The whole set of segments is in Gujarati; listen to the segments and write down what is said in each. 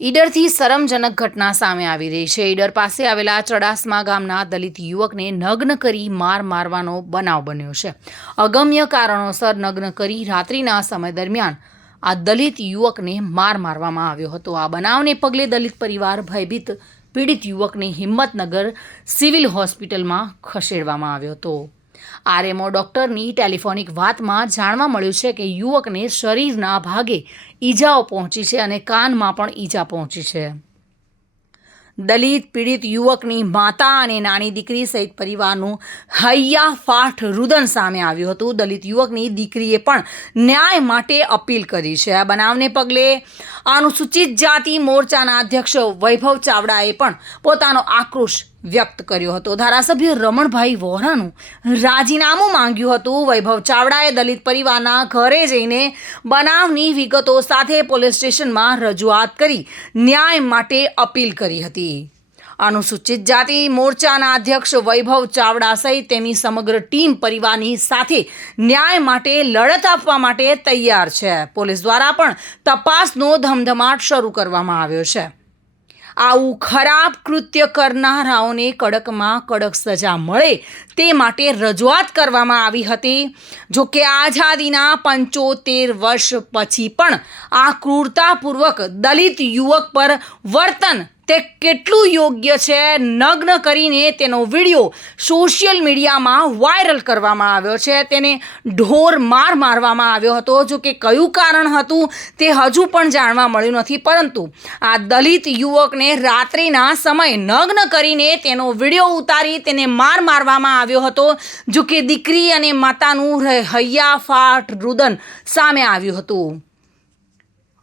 ઈડરથી શરમજનક ઘટના સામે આવી રહી છે। ઈડર પાસે આવેલા ચડાસમા ગામના દલિત યુવકને નગ્ન કરી મારવાનો બનાવ બન્યો છે। અગમ્ય કારણોસર નગ્ન કરી રાત્રિના સમય દરમિયાન આ દલિત યુવકને મારવામાં આવ્યો હતો। આ બનાવને પગલે દલિત પરિવાર ભયભીત પીડિત યુવકને હિંમતનગર સિવિલ હોસ્પિટલમાં ખસેડવામાં આવ્યો હતો। આરએમઓ ડોક્ટરની ટેલિફોનિક વાતમાં જાણવા મળ્યું છે કે યુવકને શરીરના ભાગે ઈજાઓ પહોંચી છે અને કાનમાં પણ ઈજા પહોંચી છે। દલિત પીડિત યુવકની માતા અને નાની દીકરી સહિત પરિવારનું હૈયાફાટ રુદન સામે આવ્યું હતું। દલિત યુવકની દીકરીએ પણ ન્યાય માટે અપીલ કરી છે। આ બનાવને પગલે અનુસૂચિત જાતિ મોરચાના અધ્યક્ષ વૈભવ ચાવડાએ પણ પોતાનો આક્રોશ વ્યક્ત કર્યો હતો। ધારાસભ્ય રમણભાઈ વોરાનું રાજીનામું માંગ્યું હતું। વૈભવ ચાવડાએ દલિત પરિવારના ઘરે જઈને બનાવની વિગતો સાથે પોલીસ સ્ટેશનમાં રજૂઆત કરી ન્યાય માટે અપીલ કરી હતી। અનુસૂચિત જાતિ મોરચાના અધ્યક્ષ વૈભવ ચાવડા સહિત તેમની સમગ્ર ટીમ પરિવારની સાથે ન્યાય માટે લડત આપવા માટે તૈયાર છે। પોલીસ દ્વારા પણ તપાસનો ધમધમાટ શરૂ કરવામાં આવ્યો છે। આવું ખરાબ કૃત્ય કરનારાઓને કડકમાં કડક સજા મળે તે માટે રજૂઆત કરવામાં આવી હતી। જો કે આઝાદીના 75 વર્ષ પછી પણ આ ક્રૂરતાપૂર્વક દલિત યુવક પર વર્તન તે કેટલું યોગ્ય છે? નગ્ન કરીને તેનો વિડીયો સોશિયલ મીડિયામાં વાયરલ કરવામાં આવ્યો છે। તેને ઢોર મારવામાં આવ્યો હતો। જો કે કયું કારણ હતું તે હજુ પણ જાણવા મળ્યું નથી, પરંતુ આ દલિત યુવકને રાત્રિના સમયે નગ્ન કરીને તેનો વિડીયો ઉતારી તેને મારવામાં આવ્યો હતો। જો કે દીકરી અને માતાનું હૈયાફાટ રુદન સામે આવ્યું હતું।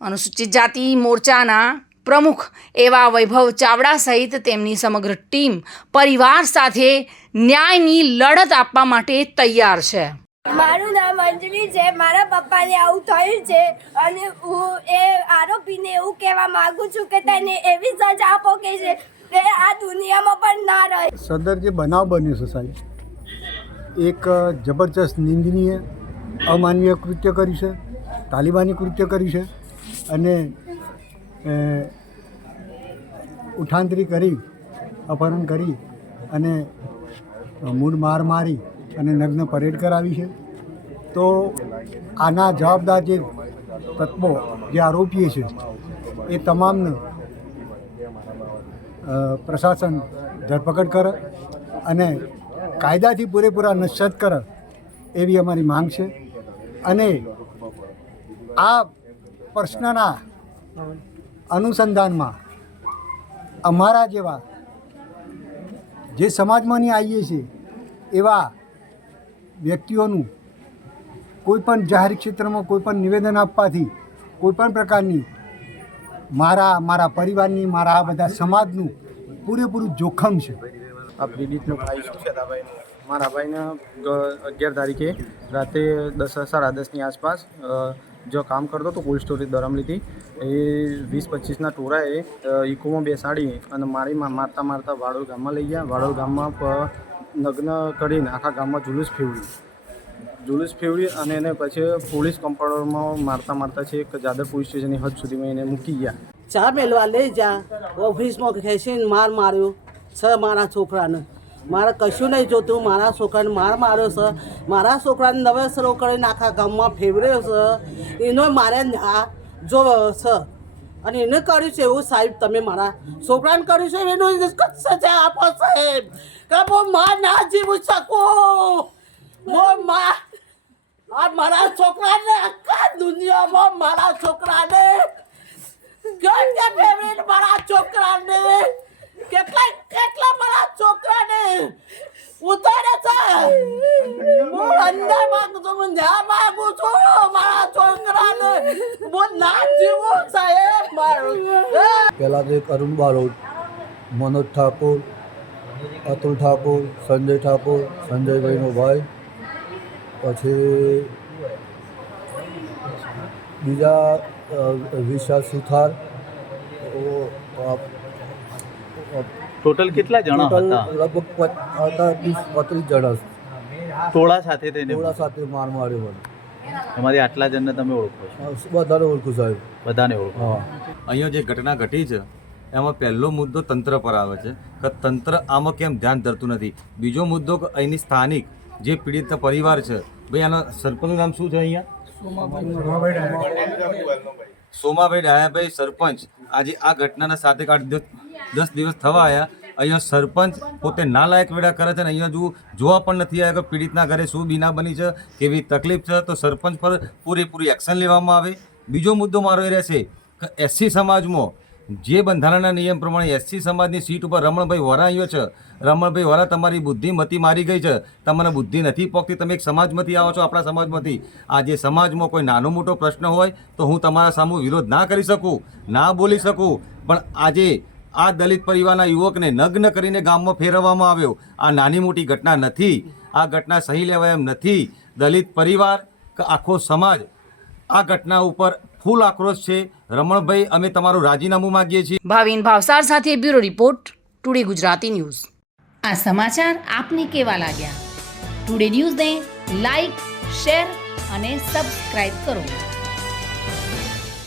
અનુસૂચિત જાતિ મોરચાના પ્રમુખ એવા વૈભવ ચાવડા સહિત તેમની સમગ્ર ટીમ પરિવાર સાથે ન્યાયની લડત આપવા માટે તૈયાર છે। મારું નામ અંજલિ છે। મારા પપ્પાને આવું થયું છે અને હું એ આરોપીને એવું કહેવા માંગુ છું કે તેને એવી સજા આપો કે આ દુનિયામાં પણ ના રહે। સદર જે બનાવ બન્યો છે સાહેબ, એક જબરજસ્ત નિંદનીય અમાનવીય કૃત્ય કર્યું છે, તાલિબાની કૃત્ય કર્યું છે અને ઉઠાંતરી કરી, અપહરણ કરી અને મૂળ મારી અને નગ્ન પરેડ કરાવી છે। તો આના જવાબદાર જે તત્વો, જે આરોપીઓ છે, એ તમામને પ્રશાસન ધરપકડ કરે અને કાયદાથી પૂરેપૂરા નશ્યત કરે એવી અમારી માંગ છે। અને આ પ્રશ્નના અનુસંધાનમાં અમારા જેવા જે સમાજમાંની આવીએ છીએ એવા વ્યક્તિઓનું કોઈપણ જાહેર ક્ષેત્રમાં કોઈપણ નિવેદન આપવાથી કોઈપણ પ્રકારની મારા પરિવારની, મારા આ બધા સમાજનું પૂરેપૂરું જોખમ છે। આ પીડિતનો ભાઈ શું છે? મારા ભાઈને 11 તારીખે રાતે 10:30ની આસપાસ જો કામ કરતો હતો કોલ્ડ સ્ટોરેજ દરમલીથી, એ 20-25ના ટોળાએ ઇકોમાં બેસાડી અને મારતા વાડોલ ગામમાં લઈ ગયા। વાડોલ ગામમાં નગ્ન કરીને આખા ગામમાં જુલુસ ફેરવી અને એને પછી પોલીસ કમ્પાઉન્ડરમાં મારતા છે એક જાદર પોલીસ સ્ટેશનની હદ સુધીમાં એને મૂકી ગયા। ચા મેળવા લઈ જા, ઓફિસમાં ખેંચીને માર્યો છે મારા છોકરાને। મારે કશું નહીં જોતું, મારા છોકરાને માર્યો છે। મારા છોકરાને નવેસરો કરીને આખા ગામમાં ફેરવ્યો છે। એનો મારે જોવો છે અને એને કર્યું છે એવું સાહેબ, તમે મારા છોકરાને કર્યું છે એનું સજા આપો સાહેબ, કે હું માં ના જીવું શકું। હું મારા છોકરાને આખા દુનિયામાં મારા છોકરાને મારા છોકરાને કેટલા મારા છોકરાને ઉતારે છે। હું અંદર માંગુ છું, હું ન્યાય માંગુ છું મારા છોકરાને। હું ના જીવું સાહેબ મારું। પહેલાં તો એક અરુણ બારોટ, મનોજ ઠાકોર, અતુલ ઠાકોર, સંજય ઠાકોર, સંજયભાઈનો ભાઈ, પછી બીજા વિશાલ સુથાર। ટોટલ કેટલા જણા હતા? લગભગ 30-35 જણા ટોળા સાથે માર્યો હતો। તમારી આટલા જણને તમે ઓળખો છો? બધાને ઓળખું સાહેબ. બધાને ઓળખો. હા. અહીંયા જે ઘટના ઘટી છે એમાં પહેલો મુદ્દો તંત્ર પર આવે છે કે તંત્ર આમાં કેમ ધ્યાન ધરતું નથી. બીજો મુદ્દો કે અહીંની સ્થાનિક જે પીડિત પરિવાર છે, ભાઈ આના સરપંચનું નામ શું છે અહીંયા? સોમાભાઈ ડાયાભાઈ સરપંચ. આજે આ ઘટનાના 7-8-10 દિવસ થવા આવ્યા. અહીંયા સરપંચ પોતે નાલાયક વેડા કરે છે ને અહીંયા જોવા પણ નથી આવ્યા કે પીડિતના ઘરે શું બીના બની છે, કેવી તકલીફ છે, તો સરપંચ પર પૂરેપૂરી એક્શન લેવામાં આવે. બીજો મુદ્દો મારો એ રહેશે કે એસસી સમાજમાં જે બંધારણના નિયમ પ્રમાણે એસસી સમાજની સીટ ઉપર રમણભાઈ વોરા આવ્યો છે. રમણભાઈ વોરા, તમારી બુદ્ધિમતી મારી ગઈ છે, તમને બુદ્ધિ નથી પોકતી. તમે એક સમાજમાંથી આવો છો, આપણા સમાજમાંથી. આજે સમાજમાં કોઈ નાનો મોટો પ્રશ્ન હોય તો હું તમારા સામે વિરોધ ના કરી શકું, ના બોલી શકું, પણ આજે આ દલિત પરિવારના યુવકને નગ્ન કરીને ગામમાં ફેરવવામાં આવ્યો. આ નાની મોટી ઘટના નથી. આ ઘટના સહી લેવાય એમ નથી. દલિત પરિવાર કે આખો સમાજ આ ઘટના ઉપર ફૂલ આક્રોશ છે. રમણભાઈ, અમે તમારું રાજીનામું માગીએ છીએ. ભાવિન ભાવસાર સાથે bureau report, today Gujarati news. આ સમાચાર આપને કેવા લાગ્યા? ટુડે ન્યૂઝને લાઈક, શેર અને સબસ્ક્રાઇબ કરો.